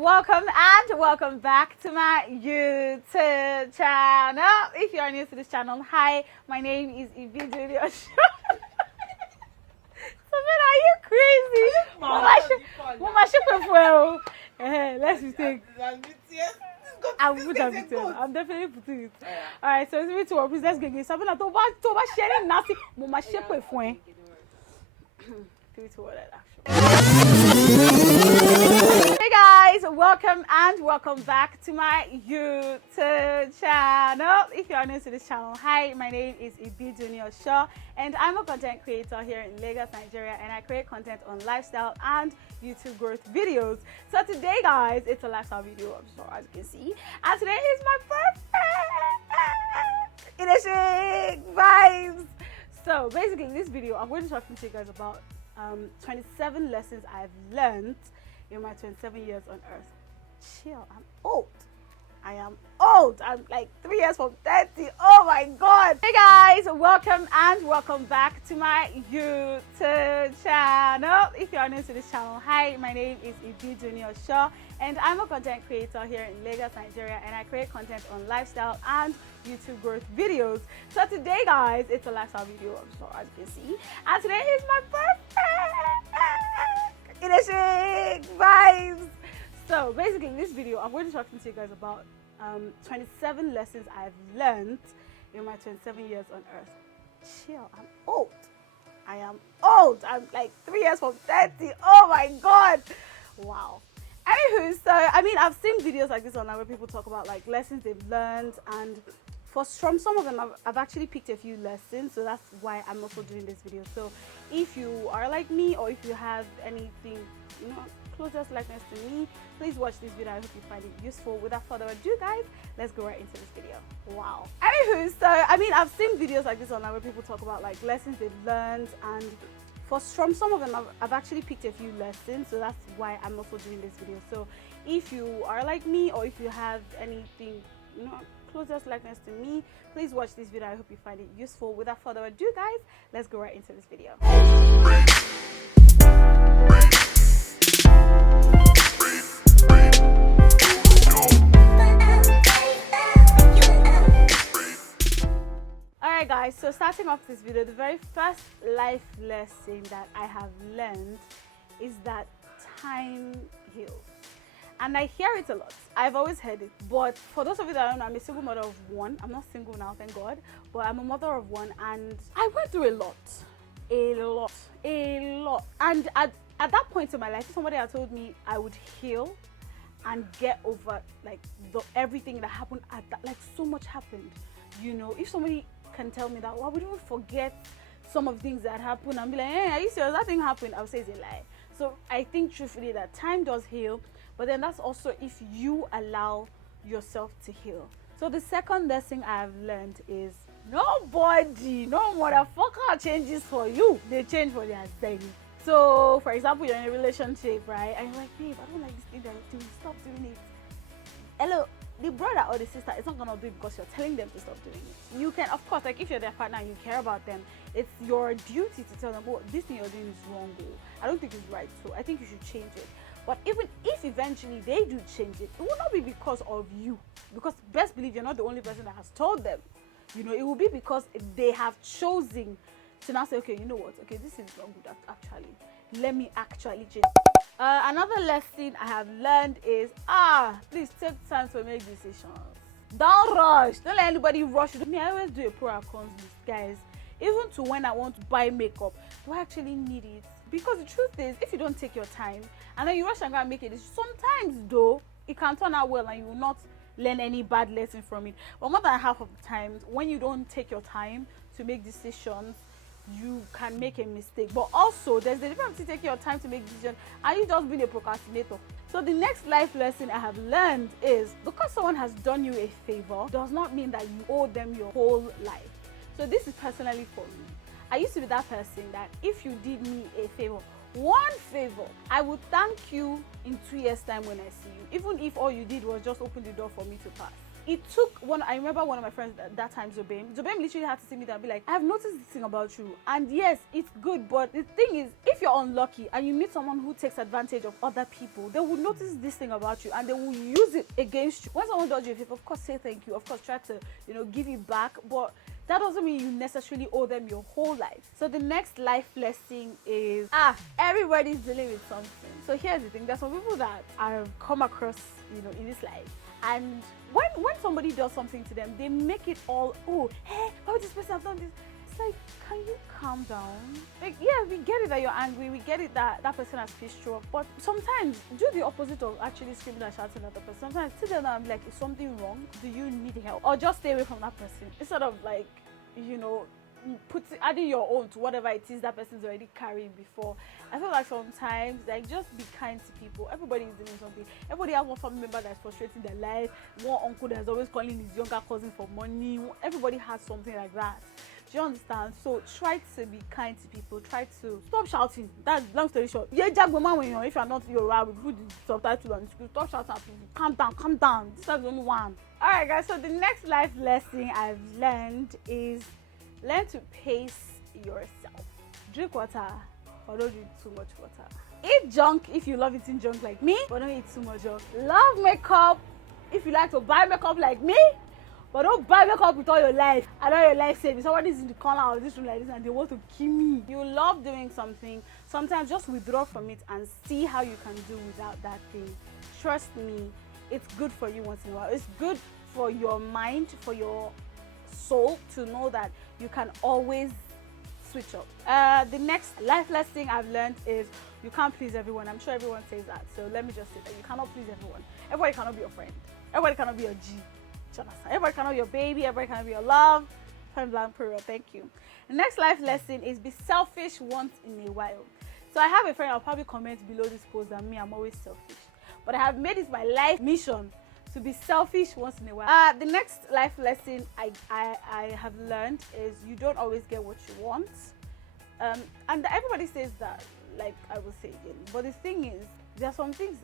welcome back to my YouTube channel. If you are new to this channel, hi, my name is Ibidunni. Samira, are you crazy? Mama, let's mistake. I'm definitely putting it. Alright, so it's me please let's get it. Samira, to sharing nasty. Mama, shape with phone. 3, 2, 1, Hey guys, welcome back to my YouTube channel. If you are new to this channel, hi, my name is Ibidunni Osho, and I'm a content creator here in Lagos, Nigeria, and I create content on lifestyle and YouTube growth videos. So today, guys, it's a lifestyle video, I'm sure, as you can see, and today is my birthday. It is vibes. So basically, in this video, I'm going to talk to you guys about 27 lessons I've learned in my 27 years on earth. Chill, I'm old. I am old. I'm like 3 years from 30. Oh my god. Hey guys, welcome back to my YouTube channel. If you are new to this channel, hi, my name is Ibidunni Osho, and I'm a content creator here in Lagos, Nigeria, and I create content on lifestyle and YouTube growth videos. So today, guys, it's a lifestyle video, I'm sure, as you can see, and today is my birthday. It is vibes. So basically, in this video, I'm going to talk to you guys about 27 lessons I've learned in my 27 years on earth. Chill, I'm old. I am old. I'm like 3 years from 30. Oh my god. Wow. Anywho, so I mean, I've seen videos like this online where people talk about like lessons they've learned, and from some of them I've actually picked a few lessons, so that's why I'm also doing this video. So if you are like me, or if you have anything, closest likeness to me, please watch this video. I hope you find it useful. Without further ado, guys, let's go right into this video. Wow. Anywho, so I mean, I've seen videos like this online where people talk about like lessons they've learned, and from some of them I've actually picked a few lessons, so that's why I'm also doing this video. So if you are like me, or if you have anything, closest likeness to me, please watch this video. I hope you find it useful. Without further ado, guys, let's go right into this video. Alright guys, so starting off this video, the very first life lesson that I have learned is that time heals. And I hear it a lot. I've always heard it. But for those of you that don't know, I'm a single mother of one. I'm not single now, thank God. But I'm a mother of one, and I went through a lot. And at that point in my life, somebody had told me I would heal and get over like everything that happened at that. Like, so much happened. If somebody can tell me that, well, we don't forget some of the things that happened, and be like, hey, are you serious? That thing happened. I would say it's a lie. So I think truthfully that time does heal, but then that's also if you allow yourself to heal. So the second lesson I've learned is nobody, no motherfucker changes for you. They change for themselves. So for example, you're in a relationship, right? And you're like, babe, I don't like this thing that you're doing. Stop doing it. Hello, the brother or the sister is not gonna do it because you're telling them to stop doing it. You can, of course, like if you're their partner and you care about them, it's your duty to tell them, oh, this thing you're doing is wrong, I don't think it's right, so I think you should change it. But even if eventually they do change it, it will not be because of you, because best believe you're not the only person that has told them. It will be because they have chosen to now say, okay, you know what, okay, this is not good actually, let me actually change. Another lesson I have learned is, please take time to make decisions. Don't rush. Don't let anybody rush you. I always do a pro and cons list, guys. Even to when I want to buy makeup, do I actually need it? Because the truth is, if you don't take your time and then you rush and go and make it, sometimes though, it can turn out well and you will not learn any bad lesson from it. But more than half of the times, when you don't take your time to make decisions, you can make a mistake. But also, there's the difference between taking your time to make decisions and you just being a procrastinator. So the next life lesson I have learned is, because someone has done you a favor does not mean that you owe them your whole life. So this is personally for me. I used to be that person that if you did me a favor, one favor, I would thank you in 2 years' time when I see you, even if all you did was just open the door for me to pass. it took one. I remember one of my friends at that time, Zobem literally had to see me there and be like, I've noticed this thing about you, and yes, it's good, but the thing is, if you're unlucky and you meet someone who takes advantage of other people, they will notice this thing about you and they will use it against you. When someone does you a favor, of course say thank you, of course try to, you know, give it back, but that doesn't mean you necessarily owe them your whole life. So the next life lesson is, everybody's dealing with something. So here's the thing, there's some people that I've come across, you know, in this life, and when somebody does something to them, they make it all, oh, hey, why would this person have done this? It's like, can you calm down? Like, yeah, we get it that you're angry, we get it that that person has pissed you off, but sometimes do the opposite of actually screaming and shouting at the person. Sometimes sit down and be like, is something wrong? Do you need help? Or just stay away from that person instead of like, you know, adding your own to whatever it is that person's already carrying before. I feel like sometimes, like, just be kind to people. Everybody is doing something. Everybody has one family member that's frustrating their life, one uncle that's always calling his younger cousin for money. Everybody has something like that. Do you understand? So try to be kind to people. Try to stop shouting. That's long story short. Yeah, Jack, if you're not your right, we put the subtitle on the screen. Stop shouting at people. Calm down, calm down. This is the only one. Alright guys, so the next life lesson I've learned is learn to pace yourself. Drink water, but don't drink too much water. Eat junk if you love eating junk like me, but don't eat too much junk. Love makeup if you like to buy makeup like me, but don't buy makeup with all your life. I know your life saving. Somebody's in the corner of this room like this and they want to kill me. You love doing something, sometimes just withdraw from it and see how you can do without that thing. Trust me, it's good for you once in a while. It's good for your mind, for your soul to know that you can always switch up. The next life lesson I've learned is you can't please everyone. I'm sure everyone says that, so let me just say that you cannot please everyone. Everybody cannot be your friend. Everybody cannot be your G. Everybody cannot be your baby. Everybody cannot be your love. Point blank period. Thank you. The next life lesson is be selfish once in a while. So I have a friend, I'll probably comment below this post that me, I'm always selfish, but I have made it my life mission to be selfish once in a while. The next life lesson I have learned is you don't always get what you want. And everybody says that, like I will say again. But the thing is, there are some things,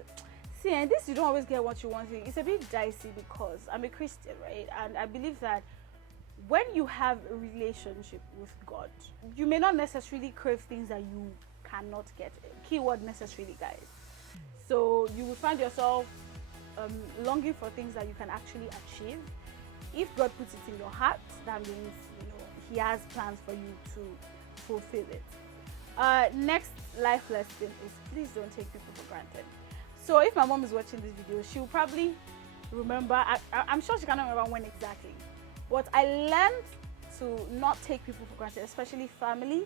see, and this you don't always get what you want, it's a bit dicey because I'm a Christian, right? And I believe that when you have a relationship with God, you may not necessarily crave things that you cannot get. Keyword necessarily, guys. So you will find yourself longing for things that you can actually achieve. If God puts it in your heart, that means, you know, He has plans for you to fulfill it. Next life lesson is please don't take people for granted. So if my mom is watching this video, she will probably remember, I'm sure she cannot remember when exactly, but I learned to not take people for granted, especially family.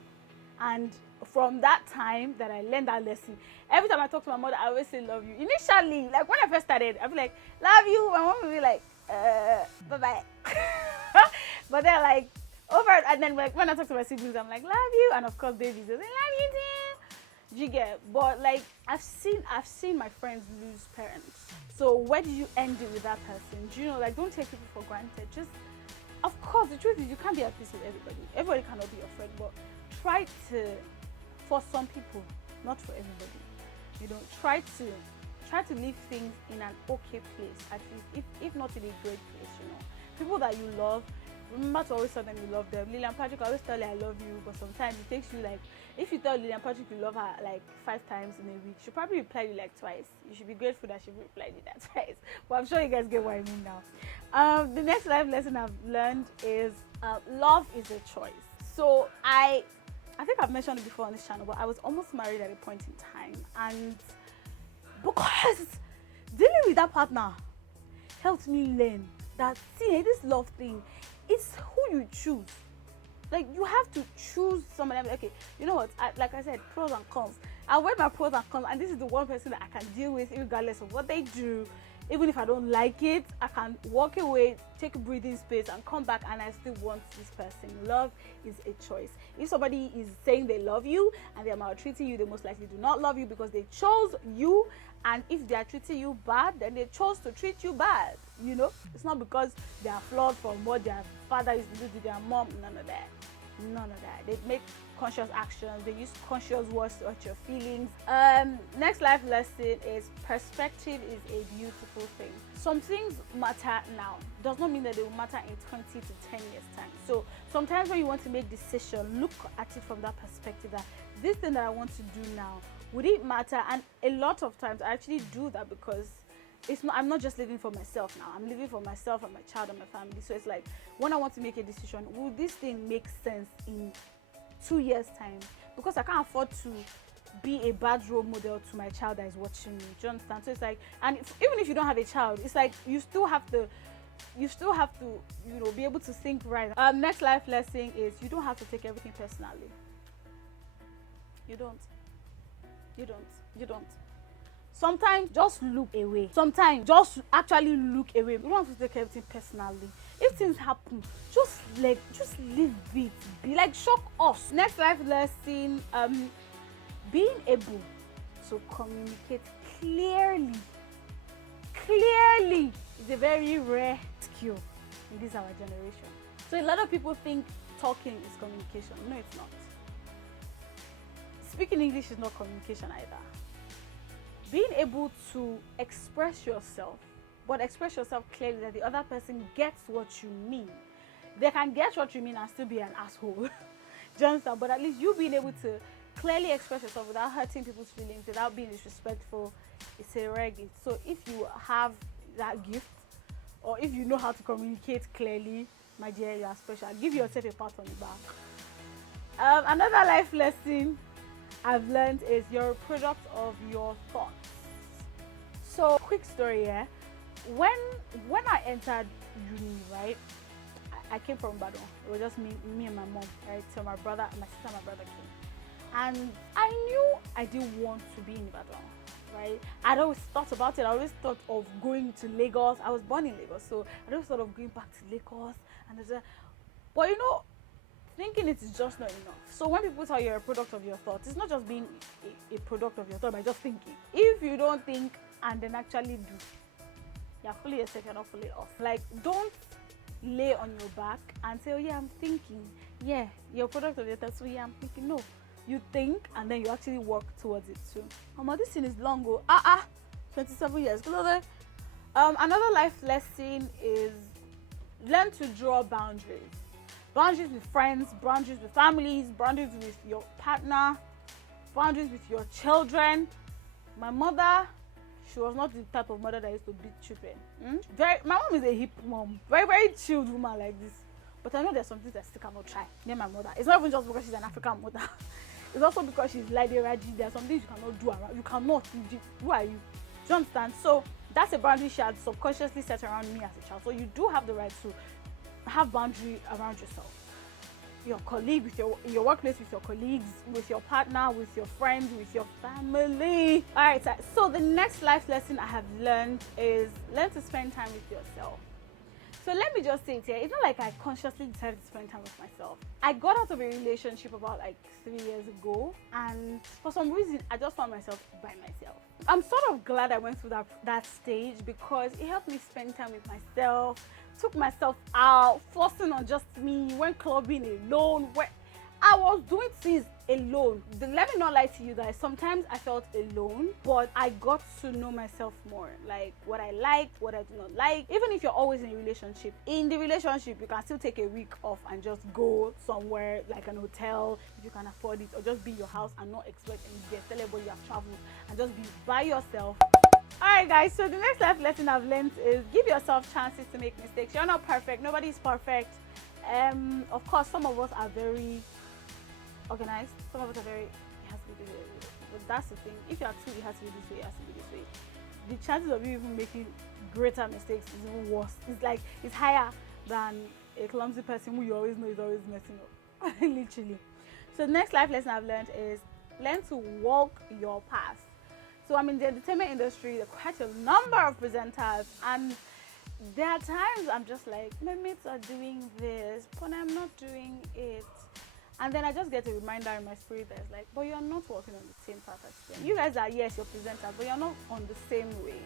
And from that time that I learned that lesson, every time I talk to my mother, I always say love you. Initially, like when I first started, I'd be like, love you. My mom would be like, bye-bye. But they're like, over, and then like when I talk to my siblings, I'm like, love you. And of course, babies, they say, love you too. You get, but like I've seen my friends lose parents. So where do you end it with that person? Do you know, like, don't take people for granted. Just, of course, the truth is you can't be at peace with everybody. Everybody cannot be your friend, but try to, for some people, not for everybody, you know, try to leave things in an okay place, at least, if not in a great place, you know. People that you love, remember to always tell them you love them. Lillian Patrick, always tell her I love you, but sometimes it takes you, like, if you tell Lillian Patrick you love her like 5 times in a week, she'll probably reply you like twice. You should be grateful that she replied you that twice. But I'm sure you guys get what I mean now. The next life lesson I've learned is love is a choice. So I think I've mentioned it before on this channel, but I was almost married at a point in time, and because dealing with that partner helped me learn that, see, this love thing, it's who you choose. Like, you have to choose somebody. Okay, you know what? Like I said, pros and cons. I weigh my pros and cons, and this is the one person that I can deal with regardless of what they do. Even if I don't like it, I can walk away, take a breathing space, and come back, and I still want this person. Love is a choice. If somebody is saying they love you and they're maltreating you, they most likely do not love you because they chose you. And if they are treating you bad, then they chose to treat you bad. You know, it's not because they are flawed from what their father used to do to their mom. None of that. None of that. They make conscious actions. They use conscious words to hurt your feelings. Next life lesson is perspective is a beautiful thing. Some things matter now. Does not mean that they will matter in 20 to 10 years time. So sometimes when you want to make decision, look at it from that perspective, that this thing that I want to do now, would it matter? And a lot of times I actually do that because I'm not just living for myself now. I'm living for myself and my child and my family. So it's like, when I want to make a decision, will this thing make sense in 2 years time? Because I can't afford to be a bad role model to my child that is watching me. Do you understand? So it's like, and even if you don't have a child, it's like you still have to, be able to think right. Next life lesson is you don't have to take everything personally. You don't. Sometimes just look away. Sometimes just actually look away. You don't have to take everything personally. If things happen, just leave it be. Like, shock us. Next life lesson, being able to communicate clearly is a very rare skill in this our generation. So a lot of people think talking is communication. No, it's not. Speaking English is not communication either. Being able to express yourself, but express yourself clearly that the other person gets what you mean. They can get what you mean and still be an asshole. Do you understand? But at least you being able to clearly express yourself without hurting people's feelings, without being disrespectful, it's a rare gift. So if you have that gift, or if you know how to communicate clearly, my dear, you are special. Give yourself a pat on the back. Another life lesson I've learned is you're a product of your thoughts. So, quick story here. When I entered uni, right, I came from Ibadan. It was just me and my mom, right? So my sister and my brother came. And I knew I didn't want to be in Ibadan, right? I'd always thought about it. I always thought of going to Lagos. I was born in Lagos, so I always thought of going back to Lagos. But thinking it is just not enough. So when people tell you you're a product of your thoughts, it's not just being a product of your thought by just thinking. If you don't think and then actually do, you're fully yourself, you're not fully off. Like, don't lay on your back and say, oh yeah, I'm thinking. Yeah, you're a product of your thoughts, so yeah, I'm thinking. No, you think and then you actually work towards it too. This thing is long ago. 27 years. Another life lesson is learn to draw boundaries. Boundaries with friends, boundaries with families, boundaries with your partner, boundaries with your children. My mother, she was not the type of mother that used to beat children. My mom is a hip mom, very, very chilled woman like this. But I know there's some things I still cannot try near my mother. It's not even just because she's an African mother. It's also because she's like Raji. There are some things you cannot do around. You cannot. Who are you? Do you understand? So that's a boundary she had subconsciously set around me as a child. So you do have the right to have boundary around yourself, your colleague, in your workplace, with your colleagues, with your partner, with your friends, with your family. All right, so the next life lesson I have learned is learn to spend time with yourself. So let me just say it here. It's not like I consciously decided to spend time with myself. I got out of a relationship about like 3 years ago, and for some reason I just found myself by myself. I'm sort of glad I went through that stage because it helped me spend time with myself, took myself out, forcing on just me, went clubbing alone. I was doing things alone. Let me not lie to you guys. Sometimes I felt alone, but I got to know myself more. Like what I liked, what I do not like. Even if you're always in a relationship, in the relationship, you can still take a week off and just go somewhere like an hotel if you can afford it, or just be in your house and not expect any guests. Tell everybody you have traveled and just be by yourself. Alright guys, so the next life lesson I've learned is give yourself chances to make mistakes. You're not perfect. Nobody's perfect. Of course, some of us are very organized. Some of us are very, it has to be this way. But that's the thing. If you are two, it has to be this way, it has to be this way. The chances of you even making greater mistakes is even worse. It's higher than a clumsy person who you always know is always messing up. Literally. So the next life lesson I've learned is learn to walk your path. So I'm in the entertainment industry. There are quite a number of presenters, and there are times I'm just like, my mates are doing this, but I'm not doing it. And then I just get a reminder in my spirit that's like, but you're not walking on the same path as them. You guys are, yes, you're presenters, but you're not on the same way.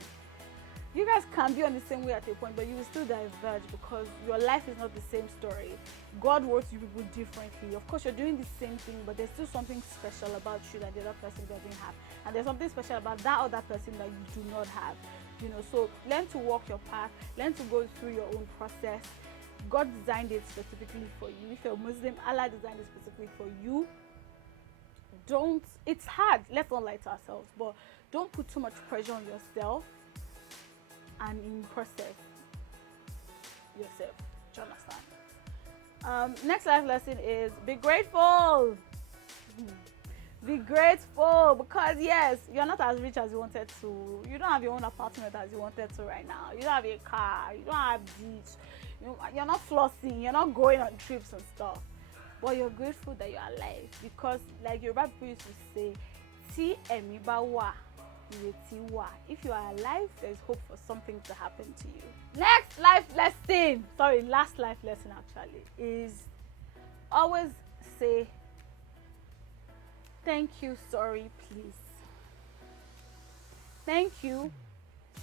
You guys can be on the same way at a point, but you will still diverge because your life is not the same story. God works you people differently. Of course, you're doing the same thing, but there's still something special about you that the other person doesn't have. And there's something special about that other person that you do not have. You know, so learn to walk your path, learn to go through your own process. God designed it specifically for you. If you're Muslim, Allah designed it specifically for you. It's hard, let's not lie to ourselves, but don't put too much pressure on yourself and in process yourself. Do you understand? Next life lesson is be grateful. Be grateful, because yes, you're not as rich as you wanted to. You don't have your own apartment as you wanted to right now. You don't have a car. You don't have beach. You're not flossing. You're not going on trips and stuff. But you're grateful that you're alive, because like your people used to say, "Ti emi ba wa, ireti wa." If you are alive, there's hope for something to happen to you. Next life lesson, last life lesson actually, is always say thank you, sorry, please. Thank you,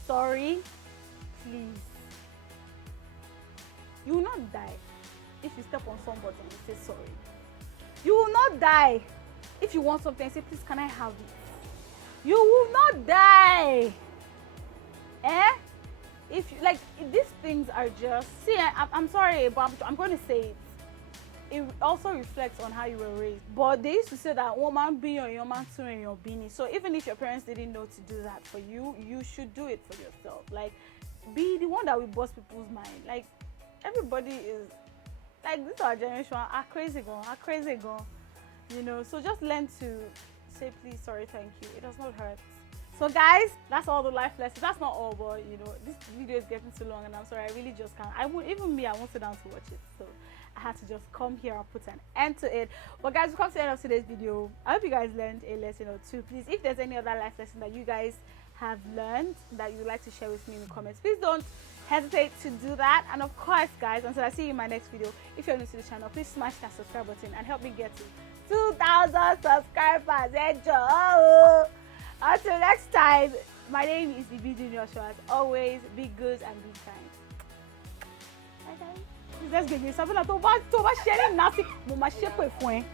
sorry, please. You will not die if you step on somebody and you say sorry. You will not die if you want something and say, please, can I have it? You will not die. If you, like, these things are just, see, I'm sorry, but I'm going to say it. It also reflects on how you were raised. But they used to say that woman be your man too and your beanie. So even if your parents didn't know to do that for you, you should do it for yourself. Like, be the one that will bust people's mind. Like, everybody is, like, this our generation are crazy gone. You know, so just learn to say please, sorry, thank you. It does not hurt. So guys, that's all the life lessons. That's not all, but you know, this video is getting too long and I'm sorry, I really just can't. I won't sit down to watch it. So I had to just come here and put an end to it. But guys, we come to the end of today's video. I hope you guys learned a lesson or two. Please, if there's any other life lesson that you guys have learned that you would like to share with me in the comments, please don't hesitate to do that. And of course, guys, until I see you in my next video, if you're new to the channel, please smash that subscribe button and help me get to 2,000 subscribers. Enjoy. Until next time, my name is Ibidunni. As always, be good and be kind. Bye guys. Let's get this. Something like to sharing nothing. Mama share with friend.